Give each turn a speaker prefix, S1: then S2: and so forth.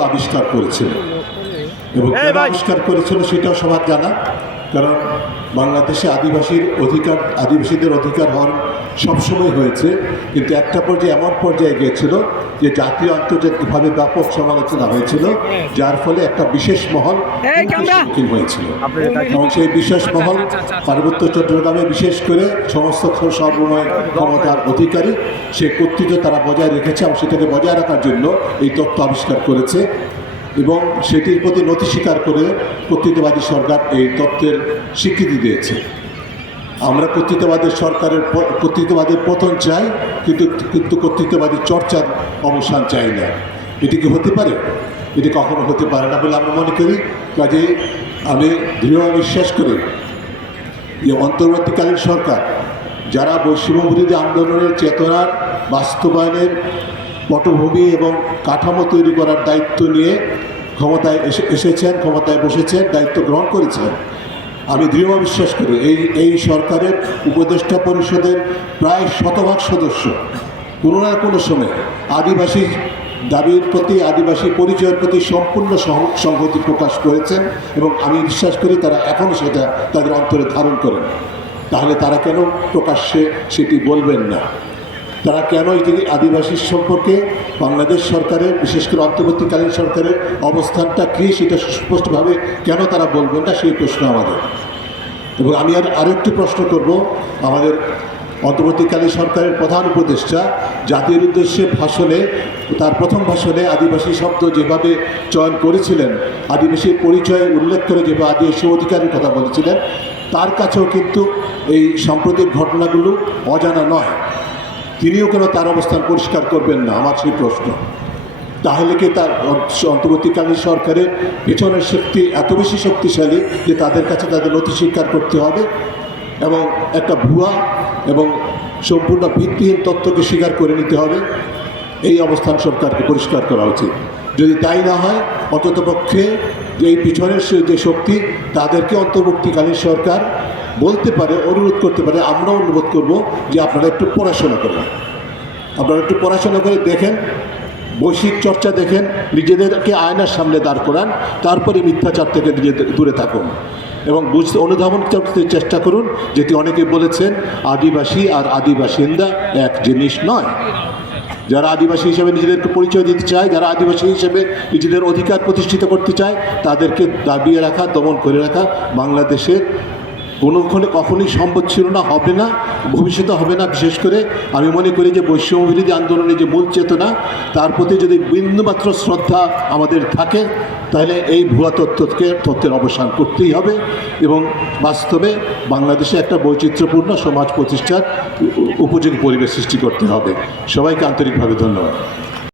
S1: আবিষ্কার করেছিল এবং! আবিষ্কার করেছিল সেটাও সবার জানা কারণ বাংলাদেশে আদিবাসীর অধিকার আদিবাসীদের অধিকার হওয়ার সবসময় হয়েছে। কিন্তু একটা পর্যায়ে এমন পর্যায়ে গিয়েছিল যে জাতীয় আন্তর্জাতিকভাবে ব্যাপক সমালোচনা হয়েছিল যার ফলে একটা বিশেষ মহল সম্মুখীন হয়েছিল। এবং সেই বিশেষ মহল পার্বত্য চট্টগ্রামে বিশেষ করে সমস্ত সর্বময় ক্ষমতার অধিকারী সেই কর্তৃত্ব তারা বজায় রেখেছে এবং সেটাকে বজায় রাখার জন্য এই তথ্য আবিষ্কার করেছে। এবং সেটির প্রতি নথি স্বীকার করে কর্তৃত্ববাদী সরকার এই তত্ত্বের স্বীকৃতি দিয়েছে। আমরা কর্তৃত্ববাদের সরকারের কর্তৃত্ববাদের পতন চাই, কিন্তু কিন্তু কর্তৃত্ববাদী চর্চার অবসান চাই না। এটি কি হতে পারে? এটি কখনো হতে পারে না বলে আমরা মনে করি। কাজেই আমি দৃঢ় বিশ্বাস করি যে অন্তর্বর্তীকালীন সরকার, যারা বৈষম্য আন্দোলনের চেতনার বাস্তবায়নের পটভূমি এবং কাঠামো তৈরি করার দায়িত্ব নিয়ে ক্ষমতায় এসে, এসেছেন, ক্ষমতায় বসেছেন, দায়িত্ব গ্রহণ করেছেন। আমি দৃঢ় বিশ্বাস করি, এই এই সরকারের উপদেষ্টা পরিষদের প্রায় শতভাগ সদস্য। কোনো না কোনো সময় আদিবাসী দাবির প্রতি, আদিবাসী পরিচয়ের প্রতি সম্পূর্ণ সহ- সংহতি প্রকাশ করেছেন এবং আমি বিশ্বাস করি তারা এখনও সেটা তাদের অন্তরে ধারণ করেন। তাহলে তারা কেন প্রকাশ্যে সেটি বলবেন না? তারা কেন এটি আদিবাসীর সম্পর্কে বাংলাদেশ সরকারের, বিশেষ করে অন্তর্বর্তীকালীন সরকারের অবস্থানটা কী সেটা সুস্পষ্টভাবে কেন তারা বলবেন না, সেই প্রশ্ন আমাদের। এবং আমি আর আরেকটি প্রশ্ন করব, আমাদের অন্তর্বর্তীকালীন সরকারের প্রধান উপদেষ্টা জাতির উদ্দেশ্যে ভাষণে, তার প্রথম ভাষণে আদিবাসী শব্দ যেভাবে চয়ন করেছিলেন, আদিবাসীর পরিচয় উল্লেখ করে যেভাবে আদিবাসী অধিকারের কথা বলেছিলেন, তার কাছেও কিন্তু এই সাম্প্রতিক ঘটনাগুলো অজানা নয়। তিনিও কেন তার অবস্থান পরিষ্কার করবেন না? আমার সেই প্রশ্ন। তাহলে কি তার অন্তর্বর্তীকালীন সরকারের পেছনের শক্তি এত বেশি শক্তিশালী যে তাদের কাছে তাদের নথি স্বীকার করতে হবে? এবং একটা ভুয়া এবং সম্পূর্ণ ভিত্তিহীন তথ্যকে স্বীকার করে নিতে হবে। এই অবস্থান সরকারকে পরিষ্কার করা উচিত। যদি তাই না হয়, অন্ততপক্ষে এই পিছনের যে শক্তি, তাদেরকে অন্তর্বর্তীকালীন সরকার বলতে পারে, অনুরোধ করতে পারে, আমরাও অনুরোধ করব যে আপনারা একটু পড়াশোনা করেন। আপনারা একটু পড়াশোনা করে দেখেন, বৈশ্বিক চর্চা দেখেন, নিজেদেরকে আয়নার সামনে দাঁড় করান, তারপরে মিথ্যাচার থেকে নিজেদের দূরে থাকুন। এবং বুঝতে, অনুধাবন করতে চেষ্টা করুন, যেটি অনেকে বলেছেন, আদিবাসী আর আদিবাসিন্দা এক জিনিস নয়। যারা আদিবাসী হিসেবে নিজেদেরকে পরিচয় দিতে চায়, যারা আদিবাসী হিসেবে নিজেদের অধিকার প্রতিষ্ঠিত করতে চায়, তাদেরকে দাবিয়ে রাখা, দমন করে রাখা বাংলাদেশের কোনোক্ষণে কখনোই সম্ভব ছিল না, হবে না, ভবিষ্যতে হবে না, বিশেষ করে আমি মনে করি যে বৈষম্য বিরোধী আন্দোলনের যে মূল চেতনা, তার প্রতি যদি বিন্দুমাত্র শ্রদ্ধা আমাদের থাকে, তাহলে এই ভুয়া তথ্যকে তথ্যের অবসান করতেই হবে এবং বাস্তবে বাংলাদেশে একটা বৈচিত্র্যপূর্ণ সমাজ প্রতিষ্ঠার উপযোগী পরিবেশ সৃষ্টি করতে হবে। সবাইকে আন্তরিকভাবে ধন্যবাদ।